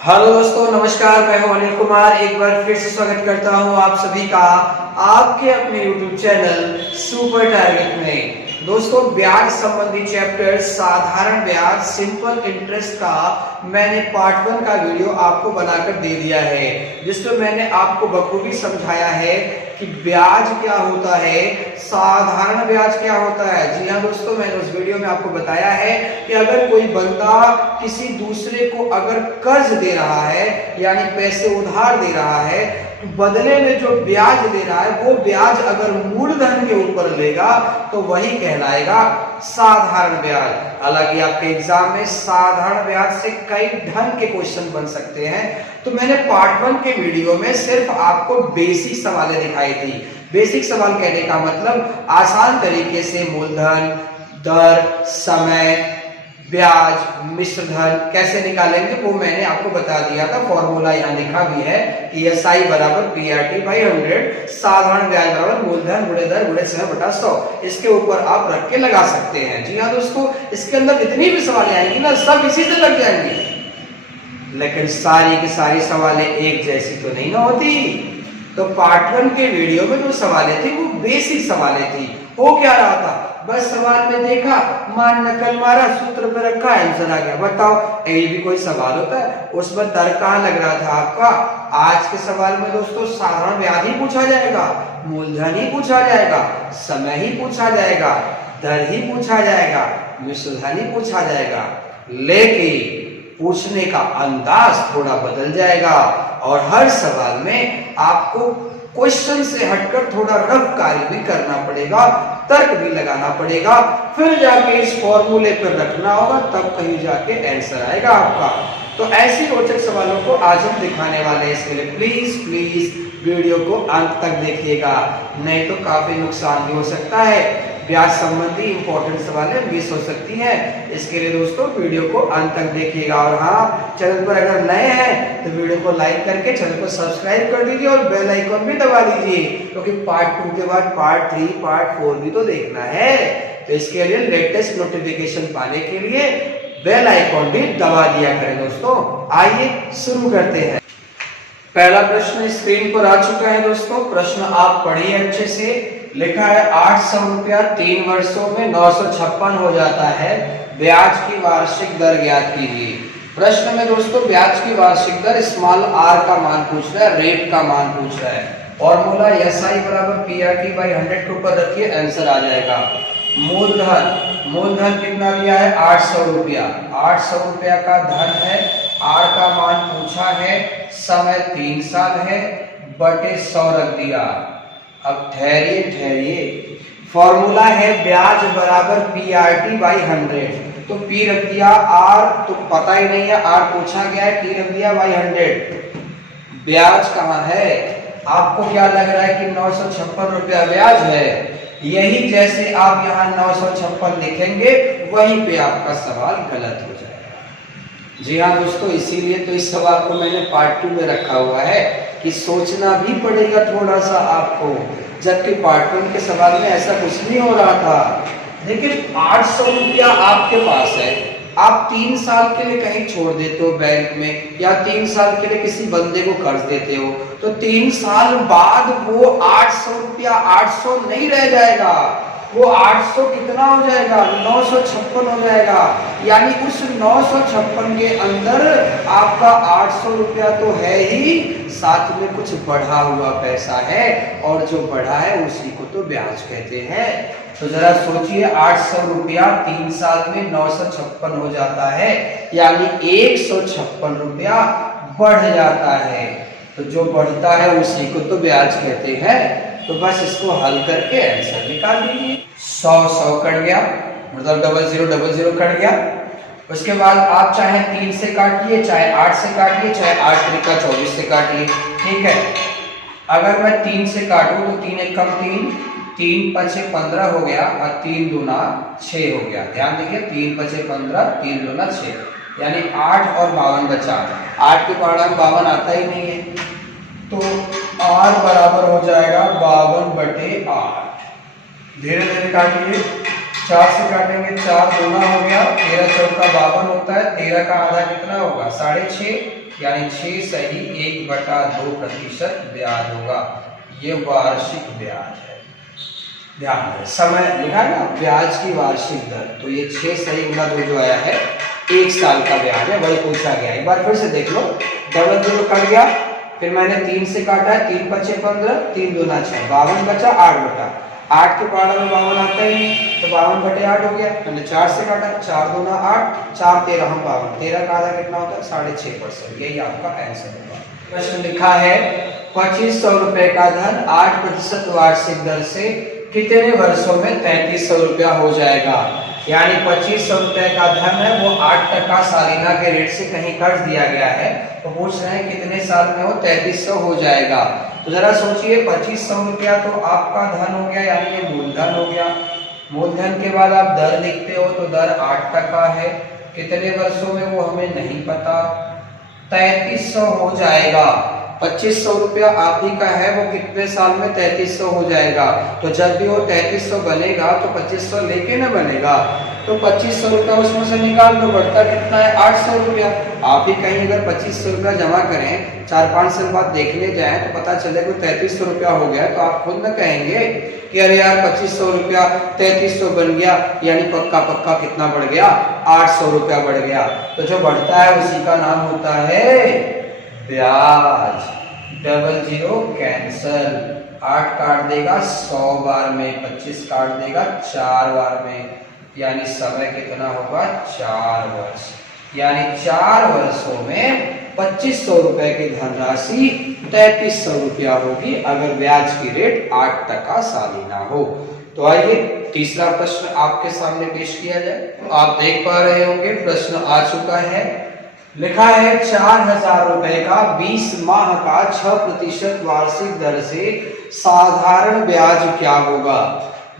Hello दोस्तों, नमस्कार। मैं हूं अनिल कुमार। एक बार फिर से स्वागत करता हूं आप सभी का आपके अपने YouTube चैनल सुपर टारगेट में। दोस्तों, ब्याज संबंधी चैप्टर साधारण ब्याज सिंपल इंटरेस्ट का मैंने पार्ट 1 का वीडियो आपको बनाकर दे दिया है, जिसमें मैंने आपको बखूबी समझाया है कि ब्याज क्या होता है, साधारण ब्याज क्या होता है। जी हाँ दोस्तों, मैंने उस वीडियो में आपको बताया है कि अगर कोई बंदा किसी दूसरे को अगर कर्ज दे रहा है यानी पैसे उधार दे रहा है, तो बदले में जो ब्याज दे रहा है वो ब्याज अगर मूलधन के ऊपर लेगा तो वही कहलाएगा साधारण ब्याज। हालांकि आपके एग्जाम में साधारण ब्याज से कई ढंग के क्वेश्चन बन सकते हैं, तो मैंने पार्ट 1 के वीडियो में सिर्फ आपको बेसिक सवालें दिखाई थी। बेसिक सवाल कहने का मतलब आसान तरीके से मूलधन, दर, समय, ब्याज, मिश्र धन कैसे निकालेंगे वो मैंने आपको बता दिया था। फॉर्मूला यहाँ लिखा भी है कि SI बराबर PRT/100, साधारण ब्याज बराबर मूलधन गुणे दर गुणे समय बटा 100। इसके ऊपर आप रख के लगा सकते हैं। जी हाँ दोस्तों, इसके अंदर जितनी भी सवालें आएंगी ना, सब इसी से लग जाएंगी, लेकिन सारी की सारी सवालें एक जैसी तो नहीं ना होती। तो पार्ट 1 के वीडियो में जो सवालें थी वो बेसिक सवालें थी। हो क्या रहा था, बस सवाल में देखा, मान नकल मारा, सूत्र पे रखा, आंसर आ गया। बताओ, ये भी कोई सवाल होता है? उसमें दर कहाँ लग रहा था आपका? आज के सवाल में दोस्तों साधारण ब्याज ही पूछा जाएगा, मूलधन ही पूछा जाएगा, समय ही पूछा जाएगा, दर ही पूछा जाएगा, मिश्र धन ही पूछा जाएगा, लेकिन पूछने का अंदाज थोड़ा बदल जाएगा और हर सवाल में आपको क्वेश्चन से हटकर थोड़ा रफ कार्य भी करना पड़ेगा, तर्क भी लगाना पड़ेगा, फिर जाके इस फॉर्मूले पर रखना होगा, तब कहीं जाके आंसर आएगा आपका। तो ऐसे रोचक सवालों को आज हम दिखाने वाले हैं। इसके लिए प्लीज वीडियो को अंत तक देखिएगा, नहीं तो काफी नुकसान भी हो सकता है। ब्याज संबंधी इंपॉर्टेंट सवालें मिस हो सकती हैं। इसके लिए दोस्तों वीडियो को अंत तक देखिएगा। और हाँ, चैनल पर अगर नए हैं तो वीडियो को लाइक करके चैनल को सब्सक्राइब कर दीजिए और बेल आइकन भी दबा दीजिए, क्योंकि पार्ट 2 के बाद पार्ट 3, पार्ट 4 भी तो देखना है। तो इसके लिए लेटेस्ट नोटिफिकेशन पाने के लिए बेल आइकन भी दबा दिया करें। दोस्तों आइए शुरू करते हैं। पहला प्रश्न स्क्रीन पर आ चुका है दोस्तों। प्रश्न आप पढ़िए अच्छे से। लिखा है 800 रुपया 3 वर्षों में 956 हो जाता है, ब्याज की वार्षिक दर ज्ञात कीजिए। प्रश्न में दोस्तों ब्याज की वार्षिक दर स्मॉल r का मान पूछ रहा है, रेट का मान पूछ रहा है। फॉर्मूला SI बराबर PRT/100 के ऊपर रखिए, आंसर आ जाएगा। मूलधन कितना दिया है? 800 रुपया। 800 रुपया का धन है, r का मान पूछा है, समय 3 साल है, बटे 100 रख दिया। अब ठहरिए, फॉर्मूला है ब्याज बराबर PRT/100, तो P रख दिया, R तो पता ही नहीं है, R पूछा गया है, T रख दिया /100। ब्याज कहाँ है? आपको क्या लग रहा है कि 956 रुपया ब्याज है? यही जैसे आप यहाँ 956 लिखेंगे वहीं पे आपका सवाल गलत हो जाएगा। जी हाँ दोस्तों, इसीलिए तो इस सवाल को मैंने पार्ट 2 में रखा हुआ है कि सोचना भी पड़ेगा थोड़ा सा आपको, जबकि पार्ट 1 के सवाल में ऐसा कुछ नहीं हो रहा था। लेकिन 800 रुपया आपके पास है, आप 3 साल के लिए कहीं छोड़ देते हो बैंक में, या 3 साल के लिए किसी बंदे को कर्ज देते हो, तो 3 साल बाद वो 800 रुपया 800 नहीं रह जाएगा, वो 800 कितना हो जाएगा? 956 हो जाएगा। यानी उस 956 के अंदर आपका 800 रुपया तो है ही, साथ में कुछ बढ़ा हुआ पैसा है, और जो बढ़ा है उसी को तो ब्याज कहते हैं। तो जरा सोचिए, 800 रुपया 3 साल में 956 हो जाता है, यानी 156 रुपया बढ़ जाता है। तो जो बढ़ता है उसी को तो ब्याज कहते हैं। तो बस इसको हल करके आंसर निकाल दीजिए। 100 कट गया, मतलब 0000 कट गया। उसके बाद आप चाहे 3 से काटिए, चाहे 8 से काटिए, चाहे 8 त्रिका 24 से काटिए, ठीक है। अगर मैं 3 से काटूं तो 3 एक कम 3, 3 पचे 15 हो गया, और 3 दूना 6 हो गया। ध्यान देखिए, 3 पचे 15, 3 दूना 6, यानी 8 और 52 बचा। 8 के पहाड़ा में 52 आता ही नहीं है, तो R बराबर हो जाएगा 52/8। धीरे धीरे काटिए, 4 से काटेंगे 4 दूना हो गया, 13 चौका 52 होता है, 13 का आधा कितना होगा 6.5, यानी 6 सही 1/2% ब्याज होगा। ये वार्षिक ब्याज है। ध्यान दें, समय लिखा है ना ब्याज की वार्षिक दर, तो ये 6 सही गुना 2 जो आया है 1 साल का ब्याज है, वही पूछा गया। एक बार फिर से देख लो, डबल जीरो कट गया, फिर मैंने 3 से काटा है, 3 × 6 = 15, 3 दूना 6, 52 बचा 8 के पारा में 52 आता ही नहीं, तो 52/8 हो गया। मैंने 4 से काटा, 4 दूना 8, 4 13 हम 52, 13 का आधा कितना होता है 6.5%। यही आपका आंसर होगा। प्रश्न लिखा है 2500 रुपए का धन 8% वार्षिक दर से कितने वर्षों में 3300 रुपया हो जाएगा। यानी 2500 रुपए का धन है वो 8% सालिना के रेट से कहीं कर्ज दिया गया है, तो पूछ रहे हैं कितने साल में वो 3300 हो जाएगा। तो जरा सोचिए, 2500 रुपया तो आपका धन हो गया, यानी ये मूलधन हो गया। मूलधन के बाद आप दर लिखते हो तो दर 8% है, कितने वर्षों में वो हमें नहीं पता, 3300 हो जाएगा। 2500 रुपया आप ही का है, वो कितने साल में 3300 हो जाएगा। तो जब भी वो 3300 बनेगा तो 2500 लेके ना बनेगा, तो 2500 रुपया उसमें से निकाल दो, बढ़ता कितना है 800 रुपया। आप ही कहीं अगर 2500 रुपया जमा करें, 4-5 साल बाद देखने जाए तो पता चले कि 3300 रुपया हो गया, तो आप खुद न कहेंगे कि अरे यार 2500 रुपया 3300 बन गया, यानी पक्का कितना बढ़ गया 800 रुपया बढ़ गया। तो जो बढ़ता है उसी का नाम होता है ब्याज। डबल जीरो कैंसल, 8 काट देगा 100 बार में, 25 काट देगा 4 बार में, यानी समय कितना होगा 4 वर्ष। यानी 4 वर्षों में 2500 रुपए की धनराशि 3300 रुपया होगी, अगर ब्याज की रेट 8% सालिना हो। तो आइए तीसरा प्रश्न आपके सामने पेश किया जाए। आप देख पा रहे होंगे प्रश्न आ चुका है। लिखा है 4000 रुपए का 20 माह का 6% वार्षिक दर से साधारण ब्याज क्या होगा।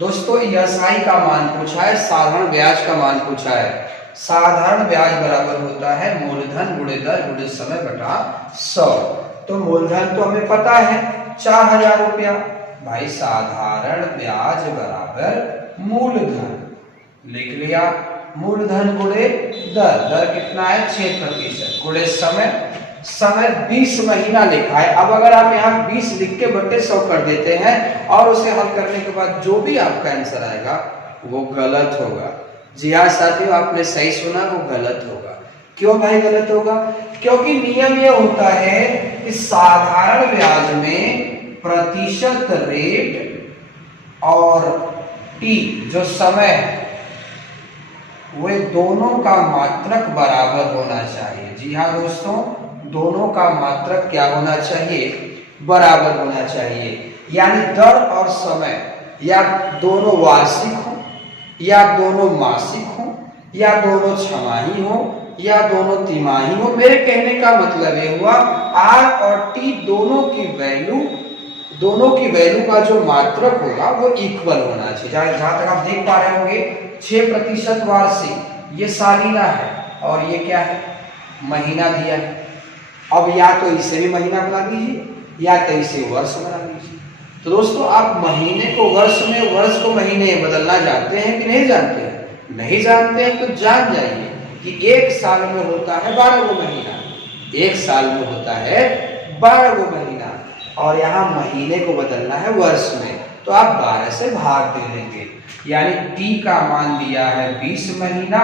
दोस्तों एसआई का मान पूछा है, साधारण ब्याज का मान पूछा है। साधारण ब्याज बराबर होता है मूलधन गुणे दर गुणे समय बटा 100। तो मूलधन तो हमें पता है 4000 रुपया, भाई साधारण ब्याज बराबर मूलधन लिख लिया, मूलधन गुणे दर, दर कितना है 6% गुणे समय, समय 20 महीना लिखा है। अब अगर आप यहाँ 20 लिख के बटे 100 कर देते हैं और उसे हल करने के बाद जो भी आपका आंसर आएगा वो गलत होगा। जी हाँ साथियों, आपने सही सुना, वो गलत होगा। क्यों भाई गलत होगा? क्योंकि नियम ये होता है कि साधारण ब्याज में प्रतिशत रेट और टी जो समय है वे दोनों का मात्रक बराबर होना चाहिए। जी हाँ दोस्तों, दोनों का मात्रक क्या होना चाहिए? बराबर होना चाहिए। यानी दर और समय या दोनों वार्षिक हो, या दोनों मासिक हो, या दोनों छमाही हो, या दोनों तिमाही हो। मेरे कहने का मतलब ये हुआ आर और टी दोनों की वैल्यू का जो मात्रक होगा वो इक्वल होना चाहिए। जहां तक आप देख पा रहे होंगे 6% वार्षिक ये सालिना है, और ये क्या है महीना दिया है। अब या तो इसे भी महीना बना दीजिए या तो इसे वर्ष बना दीजिए। तो दोस्तों आप महीने को वर्ष में, वर्ष को महीने में बदलना जानते हैं कि नहीं जानते हैं? नहीं जानते हैं तो जान जाइए कि एक साल में होता है 12 महीना, एक साल में होता है 12 महीना, और यहाँ महीने को बदलना है वर्ष में, तो आप 12 से भाग दे देंगे। यानी टी का मान दिया है 20 महीना,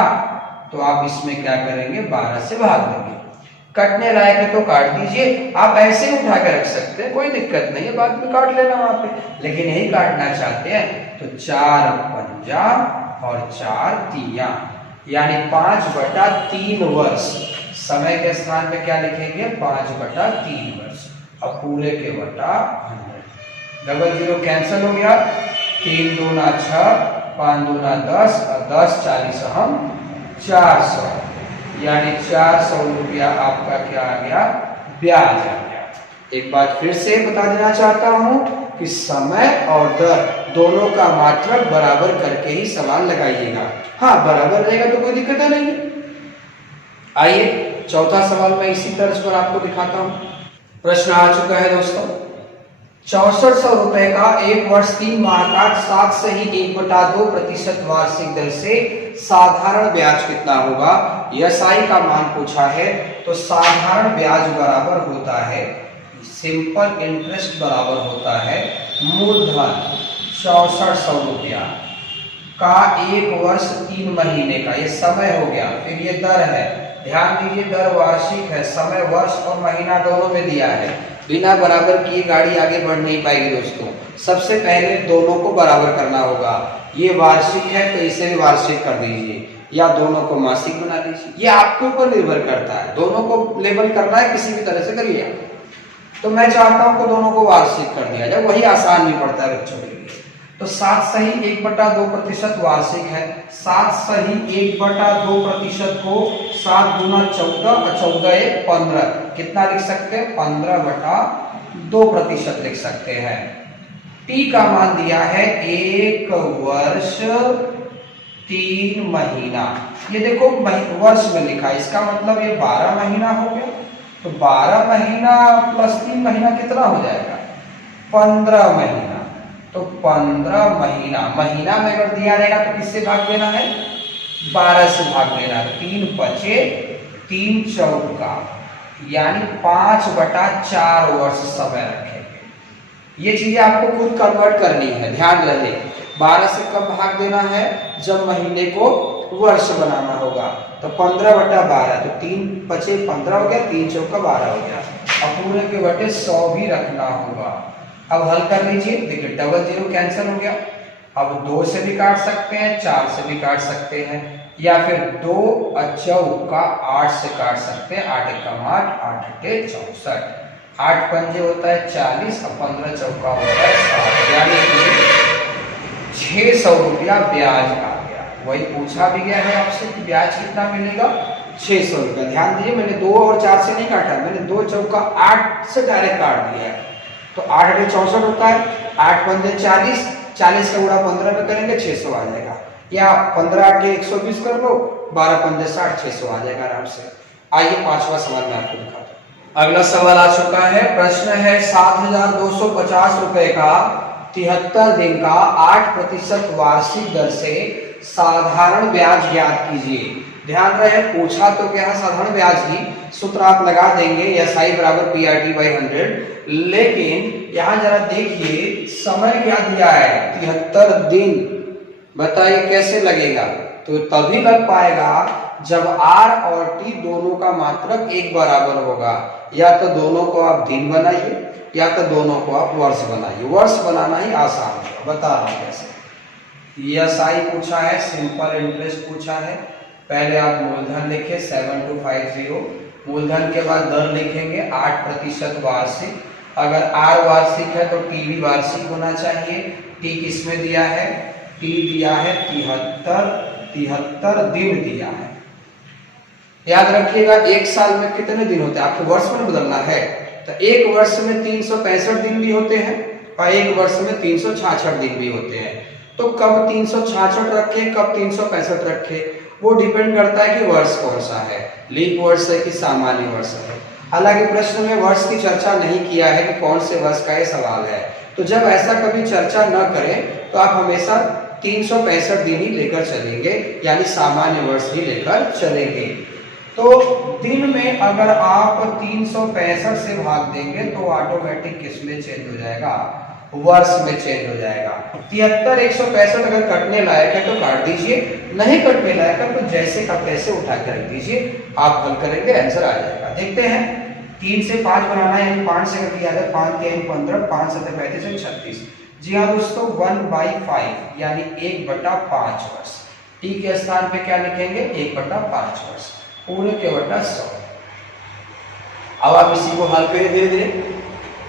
तो आप इसमें क्या करेंगे 12 से भाग देंगे। कटने लायक है तो काट दीजिए, आप ऐसे ही उठा के रख सकते हैं, कोई दिक्कत नहीं है, बाद में काट लेना वहां पे। लेकिन नहीं काटना चाहते हैं तो 4 पंजा और 4 तिया, यानी 5/3 वर्ष। समय के स्थान पे क्या लिखेंगे 5/3 वर्ष। अब पूरे के बटा 100, डबल जीरो कैंसिल हो गया, 3 दूना 6, 5 दूना 10 और 10 40 हम 400, यानी 400 रुपया आपका क्या आ गया ब्याज आ गया। एक बात फिर से बता देना चाहता हूं कि समय और दर दोनों का मात्रक बराबर करके ही सवाल लगाइएगा। हाँ बराबर रहेगा तो कोई दिक्कत नहीं है। आइए चौथा सवाल मैं इसी तर्ज पर आपको दिखाता हूं। प्रश्न आ चुका है दोस्तों, 6400 रुपए का 1 वर्ष 3 माह का 7 से ही 1/2% वार्षिक दर से साधारण ब्याज कितना होगा? एसआई का मान पूछा है, तो साधारण ब्याज बराबर होता है, सिंपल इंटरेस्ट बराबर होता है मूलधन 6400 रुपया का 1 वर्ष 3 महीने का, ये समय हो गया। फिर ये दर है, ध्यान दीजिए दर वार्षिक है, समय वर्ष और महीना दोनों में दिया है। बिना बराबर किए गाड़ी आगे बढ़ नहीं पाएगी दोस्तों। सबसे पहले दोनों को बराबर करना होगा। ये वार्षिक है तो इसे भी वार्षिक कर दीजिए, या दोनों को मासिक बना दीजिए, ये आपके ऊपर निर्भर करता है। दोनों को लेबल करना है, किसी भी तरह से करिए। तो मैं चाहता हूं कि दोनों को वार्षिक कर दिया जाए, वही आसान भी पड़ता है बच्चों के लिए। तो 7 सही 1/2% वार्षिक है। 7 सही 1/2% को 7 गुना 14 और 14 1 15, कितना लिख सकते हैं? 15/2% लिख सकते हैं। टी का मान दिया है 1 वर्ष 3 महीना। ये देखो वर्ष में लिखा है, इसका मतलब ये 12 महीना हो गया। तो 12 महीना प्लस 3 महीना कितना हो जाएगा? 15 महीना। तो 15 महीना, महीना में अगर दिया रहेगा तो किससे भाग देना है? 12 से भाग देना है। 3 बचे 3 चौका, यानी 5/4 वर्ष समय रखेंगे। ये चीजें आपको खुद कन्वर्ट करनी है, ध्यान रहे। 12 से कब भाग देना है? जब महीने को वर्ष बनाना होगा। तो 15/12, तो 3 बचे 15 हो गया, 3 चौका 12 हो गया। अब पूरे के बटे 100 भी रखना होगा। अब हल कर लीजिए, देखिए डबल जीरो कैंसिल हो गया। अब 2 से भी काट सकते हैं, 4 से भी काट सकते हैं, या फिर 2 चौका 8 से काट सकते हैं। 8 एकम 8, 8 अट्ठे 64, 8 पंजे होता है 40 और 15 चौका होता है 60, यानी कि 600 रुपया ब्याज आ गया। वही पूछा भी गया है आपसे कि ब्याज कितना मिलेगा? 600 रुपया। ध्यान दीजिए मैंने 2 और 4 से नहीं काटा, मैंने 2 चौका 8 से डायरेक्ट काट दिया है। तो 8 अट्ठे 64 होता है, 8 पंजे 40, 40 का गुणा 15 में करेंगे 600 आ जाएगा, या 15 अट्ठे 120 कर लो, 12 पंजे 60, 600 आ जाएगा आराम से। आइए 5वां सवाल मैं आपको दिखाता हूं। अगला सवाल आ चुका है। प्रश्न है 7250 रुपए का 73 दिन का 8% वार्षिक दर से साधारण ब्याज ज्ञात कीजिए। ध्यान रहे पूछा तो क्या है? साधारण ब्याज ही सूत्र आप लगा देंगे, एसआई बराबर PRT/100। लेकिन यहां जरा देखिए समय क्या दिया है? 73 दिन। बताइए कैसे लगेगा? तो तभी लग पाएगा जब आर और टी दोनों का मात्रक एक बराबर होगा। या तो दोनों को आप दिन बनाइए, या तो दोनों को आप वर्ष बनाइए। वर्ष बनाना ही आसान होगा, बता रहा हूं कैसे। एसआई पूछा है, सिंपल इंटरेस्ट पूछा है। पहले आप मूलधन लिखे 7250, मूलधन के बाद दर लिखेंगे 8% वार्षिक। अगर आर वार्षिक है तो टी भी वार्षिक होना चाहिए। टी किसमें दिया है? टी दिया है 73 दिन दिया है। याद रखिएगा एक साल में कितने दिन होते हैं, आपको वर्ष में बदलना है। तो एक वर्ष में 365 दिन भी होते हैं और एक वर्ष में 366 दिन भी होते हैं। तो कब 366 रखे, कब 365 रखे, वो डिपेंड करता है कि वर्ष कौन सा है, लीप वर्ष है कि सामान्य वर्ष है। हालांकि प्रश्न में वर्ष की चर्चा नहीं किया है कि कौन से वर्ष का ये सवाल है। तो जब ऐसा कभी चर्चा न करें तो आप हमेशा 365 दिन ही लेकर चलेंगे, यानी सामान्य वर्ष ही लेकर चलेंगे। तो दिन में अगर आप 365 से भाग देंगे तो ऑटोमेटिक किसमें चेंज हो जाएगा? वर्ष में चेंज हो जाएगा। 73 165 अगर कटने लायक है तो काट दीजिए, नहीं कटने लायक है तो जैसे का तैसे उठा के रख दीजिए। आप हल करेंगे आंसर आ जाएगा। देखते हैं 3 से 5 बनाना है, 5 से कट किया जाए 5 के 15, 5 से 35 36। जी हाँ दोस्तों 1/5 यानी 1/5 वर्ष। टी के स्थान पे क्या लिखेंगे? 1/5 वर्ष, पूरे के बटा 100। अब आप इसी को हल करिए धीरे धीरे।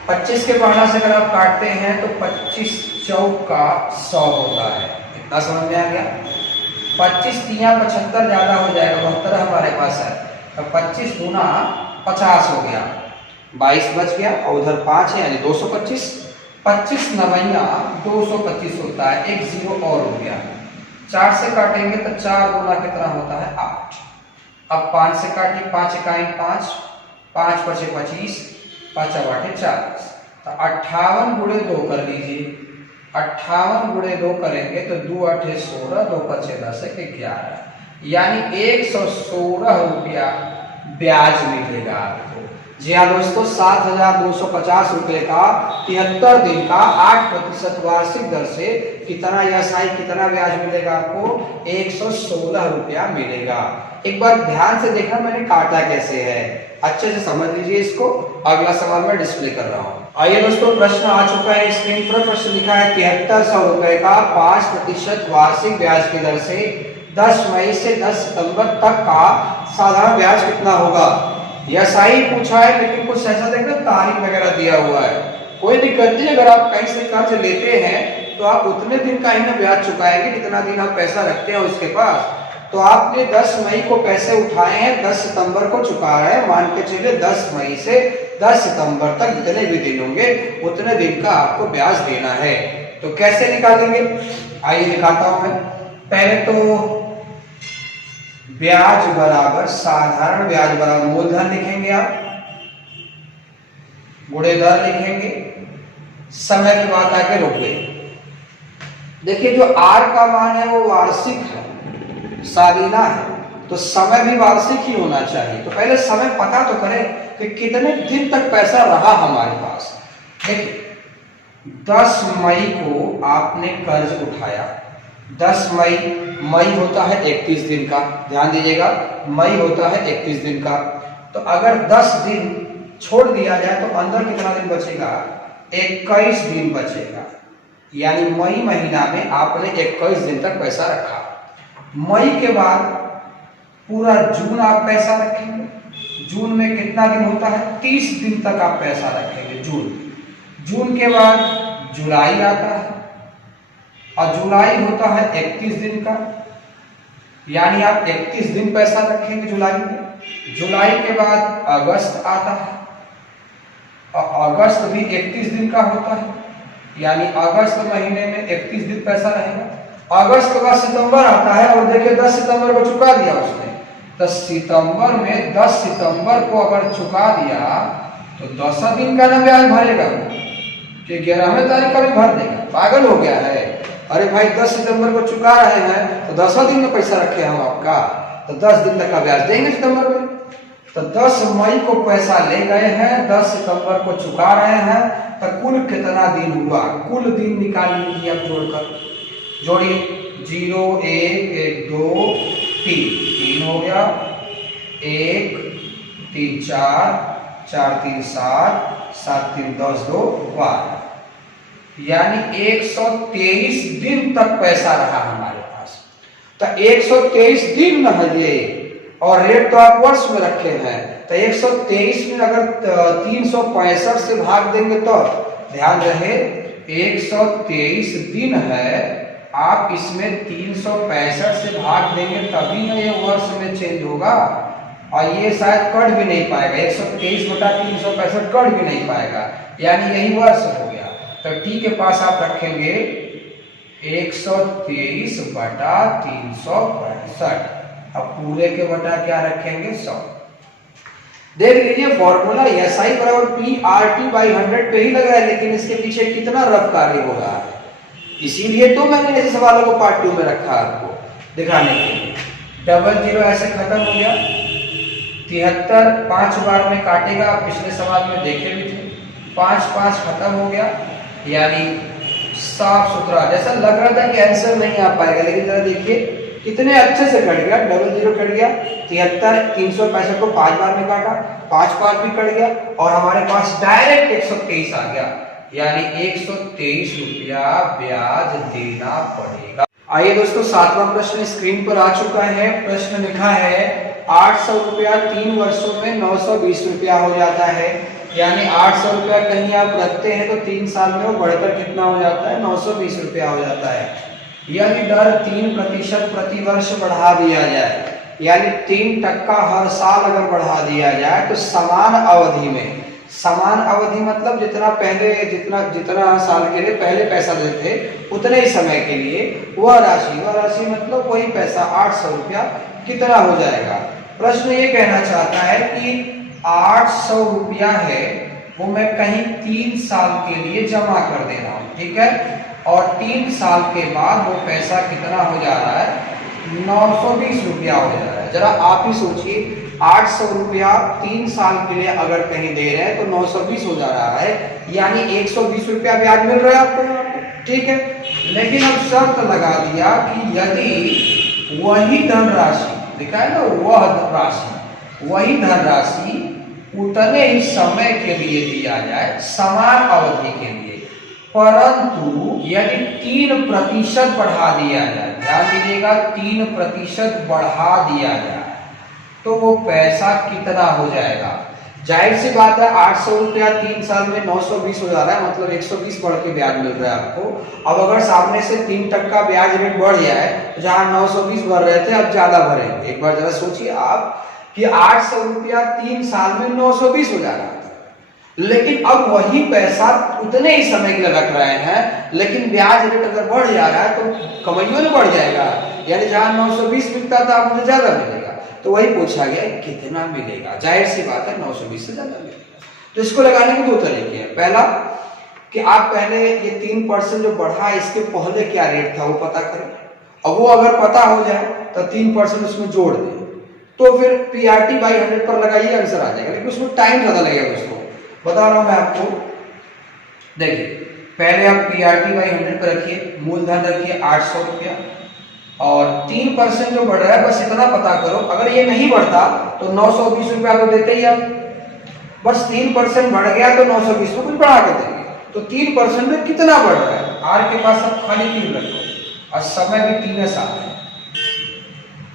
25 के पढ़ना से अगर आप काटते हैं तो 25 चौका 100 होता है। कितना समझ में आ गया? 25 तिया 75 ज्यादा हो जाएगा, 72 हमारे पास है। तो 25 गुना 50 हो गया, 22 बच गया और उधर 5 है यानी 225। 25 नवैया 225 होता है, एक जीरो और हो गया। 4 से काटेंगे तो 4 गुना कितना होता है? 8। अब 5 से काटिए, 5 इकाई 5, 5 पचे 25, 5 बाटे 40। तो 58 गुणे 2 कर लीजिए। 58 गुणे 2 करेंगे तो 2 8 16, 2 5 10 11, यानी 116 रुपया ब्याज मिलेगा आपको। जी हाँ दोस्तों, 7,250 रुपए का 73 दिन का 8% वार्षिक दर से कितना एसआई कितना ब्याज मिलेगा आपको? 116 रुपया मिलेगा। एक बार ध्यान से देखना मैंने काटा कैसे है, अच्छे से समझ लीजिए इसको। अगला सवाल मैं डिस्प्ले कर रहा हूँ। आइए दोस्तों, प्रश्न आ चुका है स्क्रीन पर। प्रश्न लिखा है 7300 रुपए का 5% वार्षिक ब्याज की दर से 10 मई से 10 सितंबर तक का साधारण ब्याज कितना होगा? यह सही पूछा है, लेकिन कुछ ऐसा देखना तारीख वगैरह दिया हुआ है। कोई दिक्कत नहीं, अगर आप कहीं से कर्ज लेते हैं तो आप उतने दिन का ही ना ब्याज चुकाएंगे जितना दिन आप पैसा रखते हैं उसके पास। तो आपने 10 मई को पैसे उठाए हैं, 10 सितंबर को चुका है, मान के चलिए 10 मई से 10 सितंबर तक जितने भी दिन होंगे उतने दिन का आपको ब्याज देना है। तो कैसे निकालेंगे, आइए दिखाता हूं मैं। पहले तो ब्याज बराबर साधारण ब्याज बराबर मूलधन लिखेंगे आप, गुणे दर लिखेंगे, समय के बाद आके रोक लेंगे। देखिए जो आर का मान है वो वार्षिक है, सालाना है, तो समय भी वार्षिक ही होना चाहिए। तो पहले समय पता तो करें कि कितने दिन तक पैसा रहा हमारे पास। देखिए 10 मई को आपने कर्ज उठाया, 10 मई होता है 31 दिन का, ध्यान दीजिएगा, मई होता है 31 दिन का। तो अगर 10 दिन छोड़ दिया जाए तो अंदर कितना दिन बचेगा? 21 दिन बचेगा, यानी मई महीना में आपने 21 दिन तक पैसा रखा। मई के बाद पूरा जून आप पैसा रखेंगे। जून में कितना दिन होता है? 30 दिन तक आप पैसा रखेंगे जून के बाद जुलाई आता है, और जुलाई होता है 31 दिन का, यानी आप 31 दिन पैसा रखेंगे जुलाई में। जुलाई के बाद अगस्त आता है, और अगस्त भी 31 दिन का होता है, यानी अगस्त महीने में 31 दिन पैसा रहेगा। अगस्त के बाद सितंबर आता है, और देखिए 10 सितंबर को चुका दिया उसने, तो सितंबर में 10 सितंबर को अगर चुका दिया तो 10 दिन का ना ब्याज भरेगा वो, कि 11वें तारीख का भी भर देगा। पागल हो गया है? अरे भाई 10 सितंबर को चुका रहे हैं तो 10 दिन में पैसा रखे हम आपका, तो 10 दिन तक का ब्याज देंगे सितंबर में। तो 10 मई को पैसा ले गए हैं, 10 सितंबर को चुका रहे हैं, तो कुल कितना दिन हुआ? कुल दिन निकाल लीजिए आप जोड़कर, जोड़िए। 0 1 1 2 3 हो गया, 1 3 4 4 3 7 7 3 10 2 12, यानी 123 दिन तक पैसा रहा हमारे पास। तो 123 दिन न है ये, और रेट तो आप वर्ष में रखे हैं, तो 123 में अगर 365 से भाग देंगे तो ध्यान रहे 123 दिन है, आप इसमें 365 से भाग देंगे तभी ना ये वर्ष में चेंज होगा, और ये शायद कट भी नहीं पाएगा। 123 बटा 365 कट भी नहीं पाएगा, यानी यही वर्ष हो गया। तो टी के पास आप रखेंगे 123 बटा 365, अब पूरे के बटा क्या रखेंगे? 100। देख लीजिए फॉर्मूला एसआई बराबर पी आर टी बाई 100 पे ही लगा है, लेकिन इसके पीछे कितना रफ कार्य हो रहा है, इसीलिए तो मैंने ऐसे सवालों को पार्ट 2 में रखा आपको दिखाने के लिए। 00 ऐसे खत्म हो गया, 73 5 बार में काटेगा, पिछले सवाल में देखे भी थे, 5 5 खत्म हो गया, यानी साफ सुथरा। जैसा लग रहा था कि आंसर नहीं आ पाएगा, लेकिन जरा देखिए कितने अच्छे से कट गया। 00 कट गया, 73 365 को 5 बार में काटा, 5 5 भी कट गया, और हमारे पास डायरेक्ट 123 आ गया, यानी 123 रुपया ब्याज देना पड़ेगा। आइए दोस्तों, 7वां प्रश्न स्क्रीन पर आ चुका है। प्रश्न लिखा है 800 रुपया 3 वर्षों में 920 रुपया हो जाता है, यानी 800 रुपया कहीं आप रखते हैं तो 3 साल में वो बढ़कर कितना हो जाता है? 920 रुपया हो जाता है। यदि दर 3% प्रति वर्ष बढ़ा दिया जाए, यानी 3% हर साल अगर बढ़ा दिया जाए, तो समान अवधि में, समान अवधि मतलब जितना पहले जितना साल के लिए पहले पैसा देते उतने ही समय के लिए वह राशि मतलब वही पैसा 800 रुपया कितना हो जाएगा। प्रश्न ये कहना चाहता है कि 800 रुपया है, वो मैं कहीं 3 साल के लिए जमा कर दे रहा हूँ, ठीक है। और 3 साल के बाद वो पैसा कितना हो जा रहा है, 920 रुपया हो जा रहा है। जरा आप ही सोचिए, 800 रुपया 3 साल के लिए अगर कहीं दे रहे हैं तो 920 हो जा रहा है, यानी 120 रुपया ब्याज मिल रहा है आपको यहाँ पे, ठीक है। लेकिन अब शर्त लगा दिया कि यदि वही धनराशि, लिखा है ना वह राशि, वही धनराशि उतने ही समय के लिए दिया जाए, समान अवधि के लिए, परंतु यदि 3% बढ़ा दिया जाए, ध्यान दीजिएगा 3% बढ़ा दिया जाए तो वो पैसा कितना हो जाएगा। जाहिर सी बात है 800 रुपया 3 साल में 920 हो जा रहा है, मतलब 120 बढ़ के ब्याज मिल रहा है आपको। अब अगर सामने से 3% ब्याज रेट बढ़ जाए तो जहां 920 भर रहे थे अब ज्यादा भरेंगे। एक बार जरा सोचिए आप कि 800 रुपया 3 साल में 920 हो जा रहा था, लेकिन अब वही पैसा उतने ही समय के लिए रख रहे हैं, लेकिन ब्याज रेट अगर बढ़ जा रहा है तो कमाइयों में बढ़ जाएगा, यानी जहां 920 मिलता था मुझे ज्यादा मिलेगा। तो वही पूछा गया कितना मिलेगा, जाहिर सी बात है 920 से ज्यादा मिलेगा। तो इसको लगाने के 2 तरीके हैं। पहला कि आप पहले ये 3% जो बढ़ा इसके पहले क्या रेट था वो पता करें, अब वो अगर पता हो जाए तो 3% उसमें जोड़ दें, तो फिर PRT बाई 100 पर लगाइए, आंसर आ जाएगा। लेकिन उसमें टाइम ज्यादा लगेगा दोस्तों, बता रहा हूं मैं आपको। देखिए पहले आप PRT बाई 100 पर रखिए, मूलधन रखिए 800 रुपया, और 3% जो बढ़ रहा है बस इतना पता करो, अगर ये नहीं बढ़ता तो 920 रुपया तो देते ही आप, बस 3% बढ़ गया तो 920 को कुछ बढ़ा के देंगे। तो 3% में कितना बढ़ रहा है, आर के पास आप खाली 3 रखो और समय भी 3 साल है,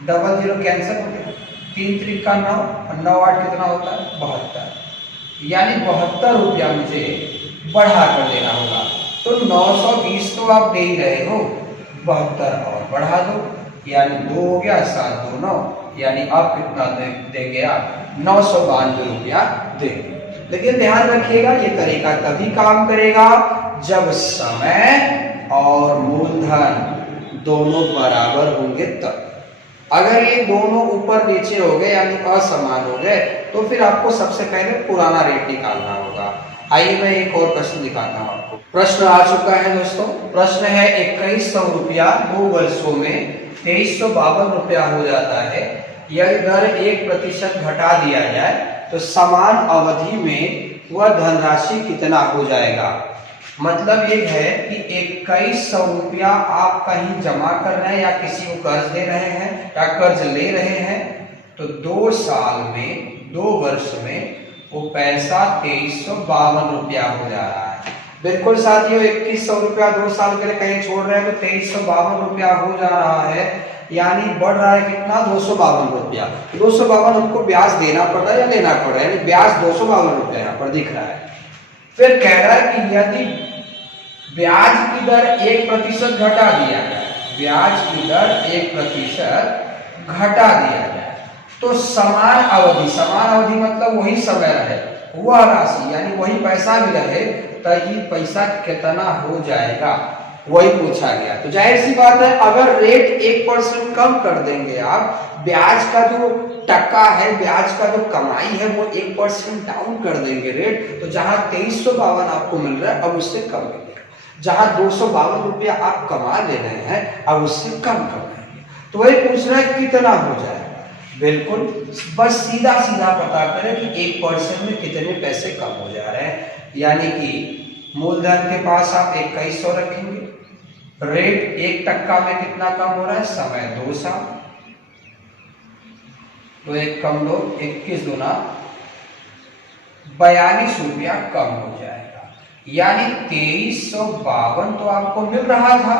डबल 0 कैंसिल हो गया, 3 3 का 9 और 9 8 कितना होता है 72, यानी 72 रुपया मुझे बढ़ा कर देना होगा। तो 920 तो आप दे ही रहे हो, 72 और बढ़ा दो, यानी 2 हो गया 7 2 9, यानी आप कितना देंगे आप 992 रुपया देंगे। लेकिन ध्यान रखिएगा ये तरीका तभी काम करेगा जब समय और मूलधन दोनों बराबर होंगे तब। अगर ये दोनों ऊपर नीचे हो गए यानी असमान हो गए तो फिर आपको सबसे पहले पुराना रेट निकालना होगा। आइए मैं एक और प्रश्न दिखाता हूँ आपको। प्रश्न आ चुका है दोस्तों, प्रश्न है 2100 रुपया 2 वर्षों में 2352 रुपया हो जाता है, यदि दर 1% घटा दिया जाए तो समान अवधि में वह धनराशि कितना हो जाएगा। मतलब ये है कि 2100 रुपया आप कहीं जमा कर रहे हैं या किसी को कर्ज दे रहे हैं या कर्ज ले रहे हैं, तो 2 साल में 2 वर्ष में वो पैसा 2352 रुपया हो जा रहा है। बिल्कुल साथियों, 2100 रुपया 2 साल के लिए कहीं छोड़ रहे हैं तो 2352 रुपया हो जा रहा है, यानी बढ़ रहा है कितना 252 रुपया। 252 हमको ब्याज देना पड़ रहा है या लेना पड़ रहा है, यानी ब्याज 252 रुपया यहाँ पर दिख रहा है। फिर कह रहा है कि यदि ब्याज की दर 1% घटा दिया जाए, ब्याज की दर 1% घटा दिया जाए तो समान अवधि मतलब वही समय रहे, वह राशि यानी वही पैसा भी रहे, तो ये पैसा कितना हो जाएगा वही पूछा गया। तो जाहिर सी बात है अगर रेट 1% कम कर देंगे आप, ब्याज का जो टका है, ब्याज का जो कमाई है वो 1% डाउन कर देंगे रेट, तो जहां 2352 आपको मिल रहा है अब उससे कम मिलेगा, जहां 252 रुपया आप कमा ले रहे हैं अब उससे कम कमाएंगे। तो वही पूछ रहा है कितना हो जाएगा। बिल्कुल बस सीधा पता करें कि 1% में कितने पैसे कम हो जा रहे हैं, यानी कि मूलधन के पास आप 2100 रखेंगे, रेट 1% में कितना कम हो रहा है, समय 2 साल, तो 1 कम 2 21 दूना 42 रुपया कम हो जाएगा, यानी 2352 तो आपको मिल रहा था,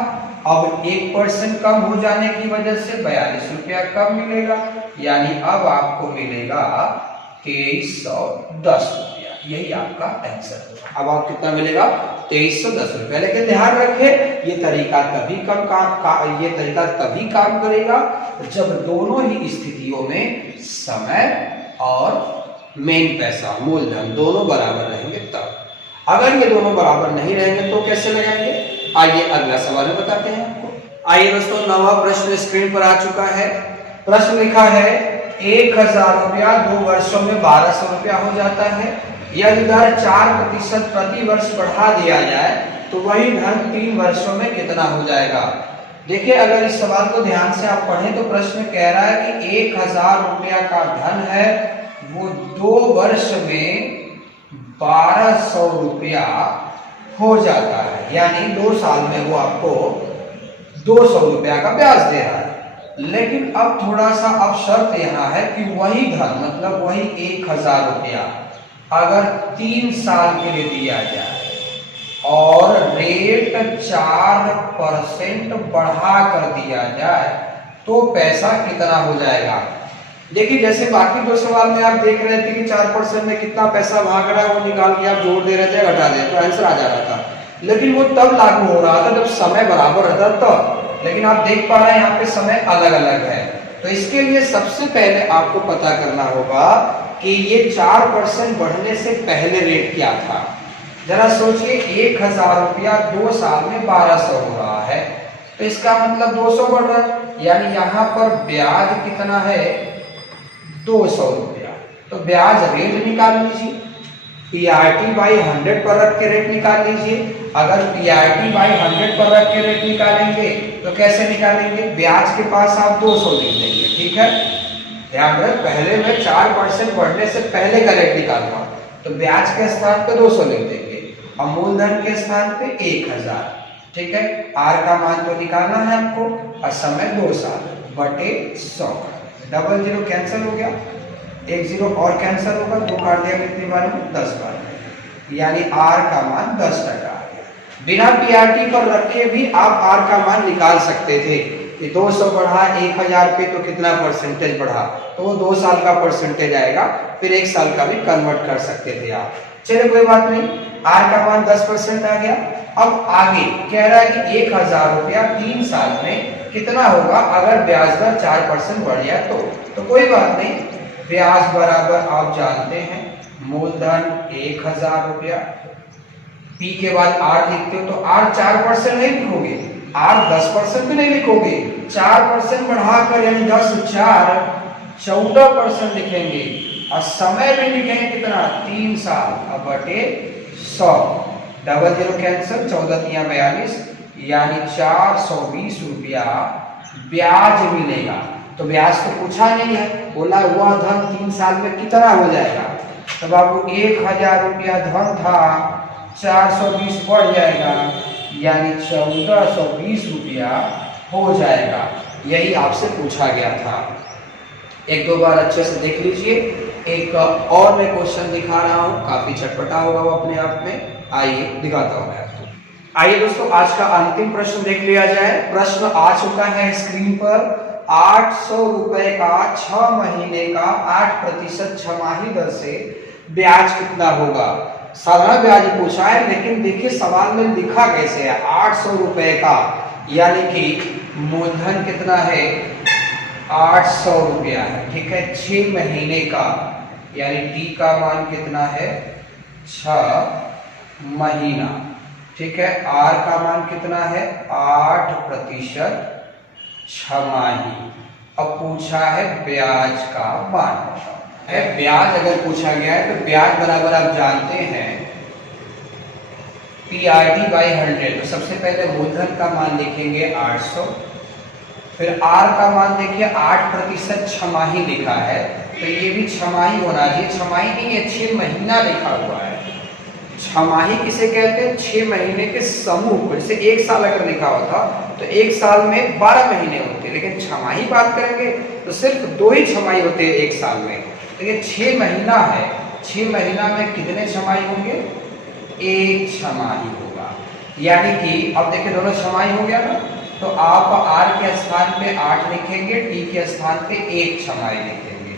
अब 1% कम हो जाने की वजह से 42 रुपया कम मिलेगा, यानी अब आपको मिलेगा 2310 रुपया। यही आपका आंसर होगा। अब आप कितना मिलेगा 2310 रुपया। लेकिन ध्यान रखें ये तरीका तभी काम करेगा जब दोनों ही स्थितियों में समय और मेन पैसा मूलधन दोनों बराबर रहेंगे तब। अगर ये दोनों बराबर नहीं रहेंगे तो कैसे लगाएंगे, आइए अगला सवाल में बताते हैं आपको। आइए दोस्तों, 9वां प्रश्न स्क्रीन पर आ चुका है। प्रश्न लिखा है 1000 रुपया 2 वर्षों में 1200 रुपया हो जाता है, यदि दर 4% प्रति वर्ष बढ़ा दिया जाए तो वही धन 3 वर्षों में कितना हो जाएगा। देखिए अगर इस सवाल को ध्यान से आप पढ़ें तो प्रश्न कह रहा है कि 1000 रुपया का धन है, वो 2 वर्ष में 1200 रुपया हो जाता है, यानी 2 साल में वो आपको 200 रुपया का ब्याज दे रहा है। लेकिन अब थोड़ा सा अब शर्त यहाँ है कि वही धन मतलब वही 1000 रुपया अगर 3 साल के लिए दिया जाए और रेट 4% बढ़ा कर दिया जाए तो पैसा कितना हो जाएगा। देखिए जैसे बाकी 2 सवाल में आप देख रहे थे कि 4% में कितना पैसा भाग रहा है वो निकाल के आप जोड़ दे रहे थे, घटा दे तो आंसर आ जा रहा था, लेकिन वो तब लागू हो रहा था जब समय बराबर रहता तब। लेकिन आप देख पा रहे हैं यहाँ पे समय अलग अलग है, तो इसके लिए सबसे पहले आपको पता करना होगा कि ये 4% बढ़ने से पहले रेट क्या था। जरा सोचिए 1000 रुपया 2 साल में 1200 हो रहा है, तो इसका मतलब 200 बढ़ रहा है, यानी यहाँ पर ब्याज कितना है 200 रुपया। तो ब्याज रेट निकाल लीजिए, पीआरटी बाई 100 पर रख के रेट निकाल लीजिए। अगर पीआरटी बाई 100 पर रख के रेट निकालेंगे तो कैसे निकालेंगे, ब्याज के पास आप 200 लिख देंगे, ठीक है। ध्यान रखें पहले मैं 4% बढ़ने से पहले का रेट निकालूंगा, तो ब्याज के स्थान पे 200 लिख देंगे और मूलधन के स्थान पे 1000, ठीक है। आर का मान तो निकालना है आपको और समय 2 साल बटे 100, डबल जीरो कैंसिल हो गया, 1 जीरो और कैंसिल होगा, 2 काट दिया कितनी बार में 10 बार में, यानी आर का मान 10% आ गया। बिना पीआरटी पर रखे भी आप आर का मान निकाल सकते थे कि 200 बढ़ा 1000 पे तो कितना परसेंटेज बढ़ा, तो वो 2 साल का परसेंटेज आएगा, फिर 1 साल का भी कन्वर्ट कर सकते थे आप। चलिए कोई बात नहीं, आर का मान 10% आ गया। अब आगे कह रहा है कि 1000 रुपया 3 साल में कितना होगा अगर ब्याज दर 4% बढ़ जाए तो कोई बात नहीं, ब्याज बराबर आप जानते हैं मूलधन 1000 रुपया, पी के बाद आर लिखते हो तो आर 4% नहीं लिखोगे, आर 10% भी नहीं लिखोगे, 4% बढ़ाकर यानी 10 4 14% लिखेंगे और समय भी लिखेंगे कितना 3 साल अब बटे 100, डबल जीरो कैंसिल, 14 तिया 42, यानी 420 रुपया ब्याज मिलेगा। तो ब्याज तो पूछा नहीं है, बोला हुआ धन 3 साल में कितना हो जाएगा, तो बाबू 1000 रुपया धन था 420 बढ़ जाएगा, यानी 1420 रुपया हो जाएगा। यही आपसे पूछा गया था। 1-2 बार अच्छे से देख लीजिए। एक और मैं क्वेश्चन दिखा रहा हूँ, काफी चटपटा होगा वो अपने आप में, आइए दिखाता हूँ मैं आपको। आइए दोस्तों आज का अंतिम प्रश्न देख लिया जाए। प्रश्न आ चुका है स्क्रीन पर। 800 रुपए का 6 महीने का 8% छमाही दर से ब्याज कितना होगा। साधारण ब्याज पूछा है, लेकिन देखिए सवाल में लिखा कैसे है 800 रुपए का, यानी कि मूलधन कितना है 800 रुपया है, ठीक है। 6 महीने का यानी टी का मान कितना है 6 महीना, ठीक है। आर का मान कितना है 8% छमाही। अब पूछा है ब्याज का मान है, ब्याज अगर पूछा गया है तो ब्याज बराबर आप जानते हैं पीआरटी बाई 100। तो सबसे पहले मूलधन का मान लिखेंगे 800, फिर आर का मान देखिए 8% छमाही लिखा है, तो ये भी छमाही होना चाहिए, छमाही नहीं है 6 महीना लिखा हुआ है। छमाही किसे कहते हैं 6 महीने के समूह को, जैसे 1 साल अगर लिखा होता तो 1 साल में 12 महीने होते, लेकिन छमाही बात करेंगे तो सिर्फ 2 ही छमाही होते हैं 1 साल में। देखिए 6 महीना है, 6 महीना में कितने छमाही होंगे 1 छमाही होगा, यानी कि अब देखिए दोनों छमाही हो गया ना, तो आप आर के स्थान पे 8 लिखेंगे, टी के स्थान पे 1 छमाही लिखेंगे,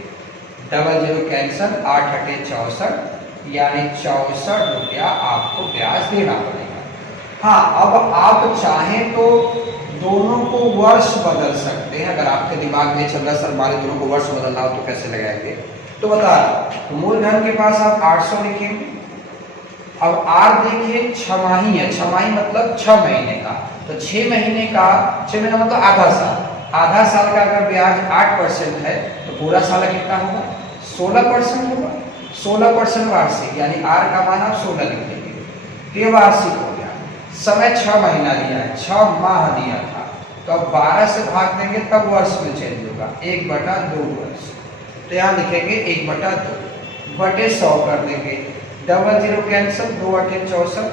डबल जीरो कैंसिल, 8 × 8 64, यानी 64 रुपया आपको ब्याज देना पड़ेगा। हाँ अब आप चाहें तो दोनों को वर्ष बदल सकते हैं। अगर आपके दिमाग में चल रहा सर हमारे दोनों को वर्ष बदलना हो तो कैसे लगाएंगे, तो बता तो मूलधन के पास आप 800 लिखेंगे। अब आर देखिए छमाही है, छमाही मतलब 6 महीने का, तो 6 महीने का 6 महीना मतलब आधा साल, आधा साल का अगर ब्याज 8% है तो पूरा साल कितना होगा 16% होगा। 16% वार्षिक, यानी आर का मान आप 16 लिख देंगे। त्रिवार्षिक हो गया। समय 6 महीना दिया है, 6 माह दिया था, तो अब 12 से भाग देंगे तब वर्ष में चेंज होगा, 1/2 वर्ष। तो यहाँ लिखेंगे 1/2 बटे 100 कर देंगे, डबल 0 कैंसिल, 2 8 64,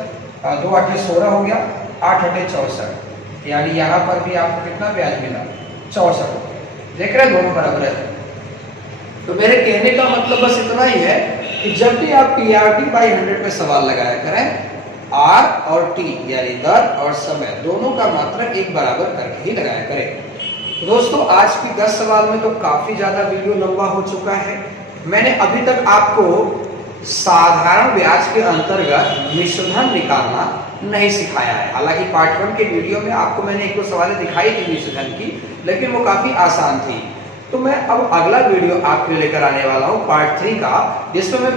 2 8 16 हो गया, 8 8 64, यानी यहाँ पर भी आपको कितना ब्याज मिला, 64। देख रहे हैं दोनों बराबर है। तो मेरे कहने का मतलब बस इतना ही है कि जब भी आप PRT बाई 100 पे सवाल लगाया करें, आर और टी यानी दर और समय दोनों का मात्रक एक बराबर करके ही लगाया करें। तो दोस्तों आज की 10 सवाल में तो काफी ज्यादा वीडियो लंबा हो चुका है। मैंने अभी तक आपको साधारण ब्याज के अंतर्गत मिश्रधन निकालना नहीं सिखाया है। हालांकि पार्ट 1 के वीडियो में आपको मैंने एक दो सवालें दिखाई थी मिश्रधन की, लेकिन वो काफी आसान थी। तो मैं अब अगला वीडियो आपके लेकर आने वाला हूँ पार्ट 3 का, जिसमें मैं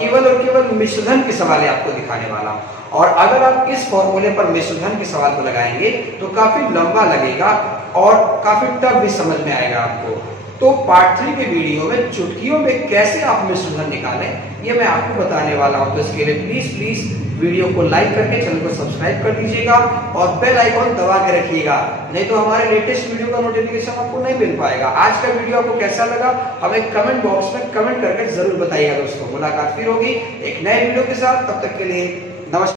केवल और केवल मिश्रधन के सवाल आपको दिखाने वाला हूँ। और अगर आप इस फॉर्मूले पर मिश्रधन के सवाल को लगाएंगे तो काफी लंबा लगेगा और काफी टफ भी समझ में आएगा आपको। तो पार्ट 3 के वीडियो में चुटकियों में कैसे आप मिश्रधन निकालें ये मैं आपको बताने वाला हूँ। तो इसके लिए प्लीज वीडियो को लाइक करके चैनल को सब्सक्राइब कर दीजिएगा और बेल आइकॉन दबा के रखिएगा, नहीं तो हमारे लेटेस्ट वीडियो का नोटिफिकेशन आपको नहीं मिल पाएगा। आज का वीडियो आपको कैसा लगा हमें कमेंट बॉक्स में कमेंट करके जरूर बताइएगा। दोस्तों मुलाकात फिर होगी एक नए वीडियो के साथ, तब तक के लिए